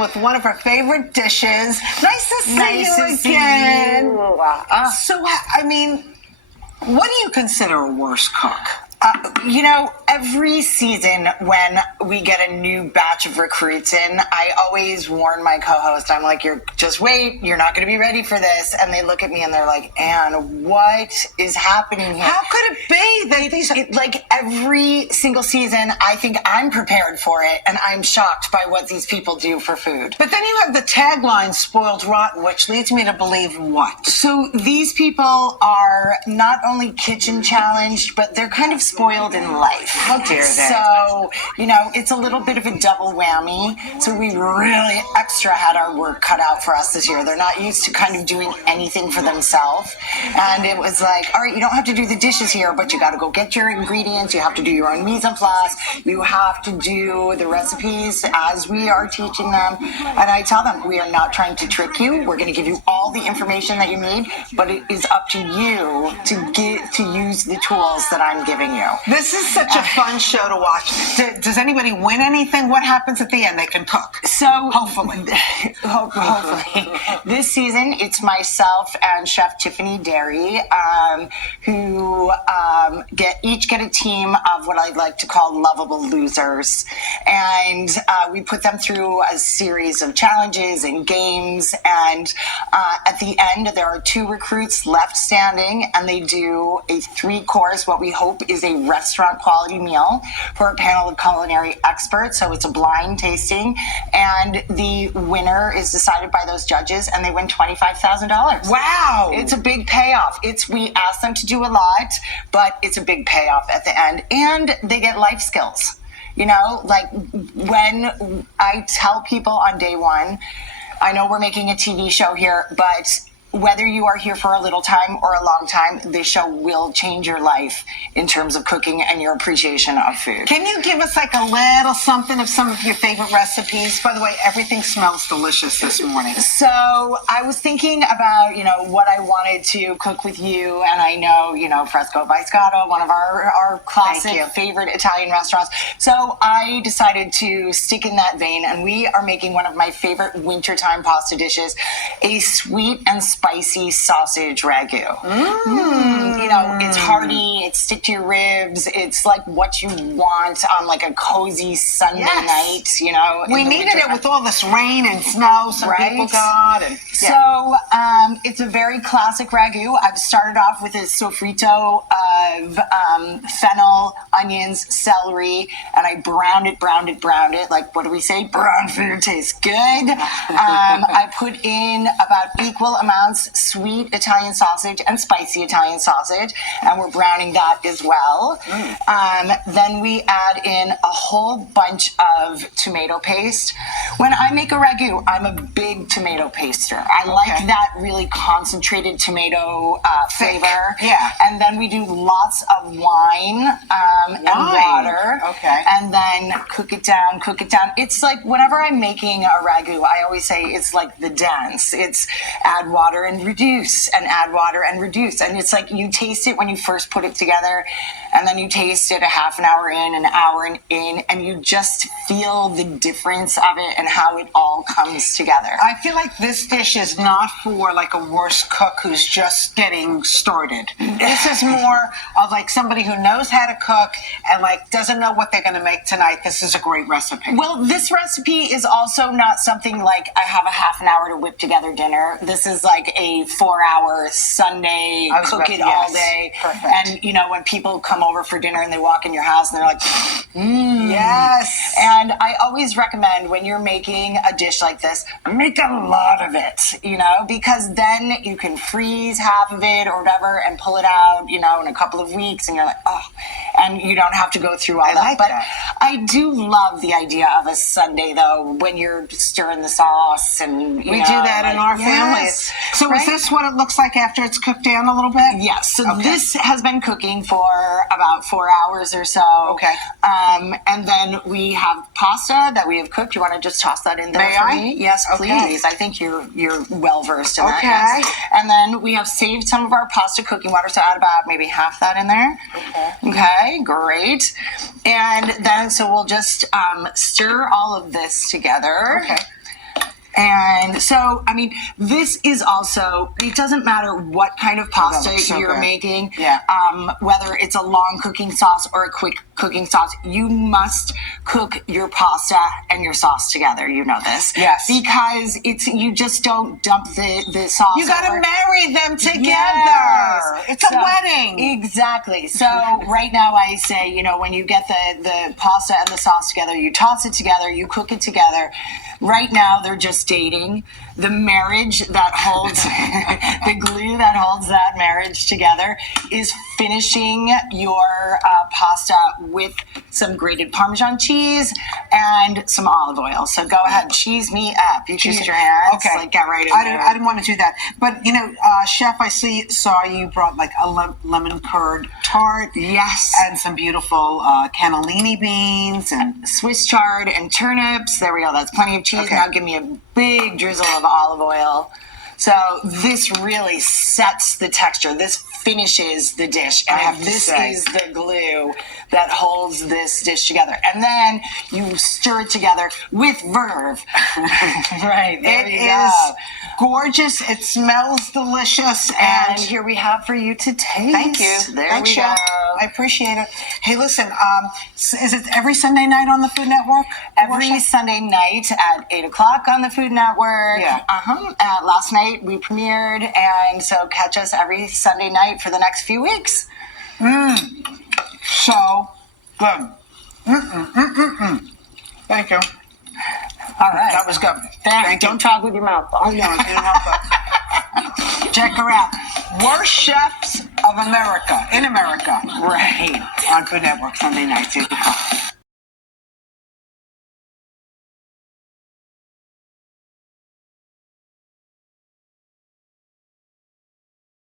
with one of her favorite dishes. Nice to see you again. So, I mean, what do you consider a worse cook? Every season when we get a new batch of recruits in, I always warn my co-host, I'm like, just wait, you're not going to be ready for this. And they look at me and they're like, Anne, what is happening here? How could it be that like every single season, I think I'm prepared for it, and I'm shocked by what these people do for food. But then you have the tagline, spoiled rotten, which leads me to believe what? So these people are not only kitchen challenged, but they're kind of spoiled in life. How dare they? So, it's a little bit of a double whammy. So we really extra had our work cut out for us this year. They're not used to kind of doing anything for themselves. And it was like, all right, you don't have to do the dishes here, but you got to go get your ingredients. You have to do your own mise en place. You have to do the recipes as we are teaching them. And I tell them, we are not trying to trick you. We're going to give you all the information that you need, but it is up to you to use the tools that I'm giving you. This is such a fun show to watch. Does anybody win anything? What happens at the end? They can cook. So hopefully. This season, it's myself and Chef Tiffany Derry who each get a team of what I'd like to call lovable losers. And we put them through a series of challenges and games. And at the end, there are 2 recruits left standing, and they do a 3-course, what we hope is a restaurant quality meal for a panel of culinary experts. So it's a blind tasting, and the winner is decided by those judges, and they win $25,000. Wow. It's a big payoff. We ask them to do a lot, but it's a big payoff at the end, and they get life skills. Like when I tell people on day one, I know we're making a TV show here, but whether you are here for a little time or a long time, this show will change your life in terms of cooking and your appreciation of food. Can you give us like a little something of some of your favorite recipes? By the way, everything smells delicious this morning. So I was thinking about, what I wanted to cook with you. And I know, Fresco Biscotto, one of our classic favorite Italian restaurants. So I decided to stick in that vein. And we are making one of my favorite wintertime pasta dishes, a sweet and spicy sausage ragu. It's hearty, it's stick to your ribs, it's like what you want on like a cozy Sunday night, We needed it with all this rain and snow some people got. So it's a very classic ragu. I've started off with a sofrito of fennel, onions, celery, and I browned it. Like, what do we say? Brown food tastes good. I put in about equal amounts sweet Italian sausage and spicy Italian sausage, and we're browning that as well. Then we add in a whole bunch of tomato paste. When I make a ragu, I'm a big tomato paster. I like that really concentrated tomato flavor. Yeah. And then we do lots of wine and water. Okay. And then cook it down. It's like whenever I'm making a ragu, I always say it's like the dance. It's add water and reduce, and add water and reduce. And it's like you taste it when you first put it together, and then you taste it a half an hour in, an hour in, and you just feel the difference of it and how it all comes together. I feel like this dish is not for like a worse cook who's just getting started. This is more of like somebody who knows how to cook and like doesn't know what they're going to make tonight. This is a great recipe. Well, this recipe is also not something like I have a half an hour to whip together dinner. This is like a 4-hour Sunday, cook it all day. Perfect. And, when people come over for dinner and they walk in your house and they're like, yes. And I always recommend when you're making a dish like this, make a lot of it, because then you can freeze half of it or whatever and pull it out, in a couple of weeks, and you're like, oh, and you don't have to go through all that. But I do love the idea of a Sunday, though, when you're stirring the sauce and, we do that in our family. So is this what it looks like after it's cooked down a little bit? Yes. So this has been cooking for about 4 hours or so. Okay. And then we have pasta that we have cooked. You want to just toss that in there for me? Yes, please. I think you're well versed in that. Yes. And then we have saved some of our pasta cooking water, so add about maybe half that in there. Okay, great. And then so we'll just stir all of this together. Okay. And so, I mean, this is also, it doesn't matter what kind of pasta looks so you're good. making, Yeah. whether it's a long cooking sauce or a quick cooking sauce, you must cook your pasta and your sauce together. You know this. Yes. Because you just don't dump the sauce. You got to over. marry them together. Yes. It's a wedding. Exactly. So right now I say, when you get the pasta and the sauce together, you toss it together, you cook it together. Right now they're just dating. The marriage that holds, the glue that holds that marriage together is finishing your pasta with some grated Parmesan cheese and some olive oil. So go ahead, cheese me up. You choose your hands. Okay. Like, get right in there. I didn't want to do that. But, Chef, I saw you brought like a lemon curd tart. Yes. And some beautiful cannellini beans and Swiss chard and turnips. There we go. That's plenty of cheese. Okay. Now give me a big drizzle of olive oil. So this really sets the texture. This finishes the dish. I have And to this say. is the glue that holds this dish together. And then you stir it together with verve. Right. There it you is go. gorgeous. It smells delicious. And here we have for you to taste. Thank you. There Thanks, we Chef. go. I appreciate it. Hey, listen, is it every Sunday night on the Food Network? Every Worship? Sunday night at 8 o'clock on the Food Network. Yeah. Last night we premiered, and so catch us every Sunday night for the next few weeks. So good. Thank you. All right. That was good. Thank you. Don't talk with your mouth off. I know, I can't help it. Check her out. Worst Chefs of America, in America. Right. On Food Network, Sunday nights, 8 o'clock.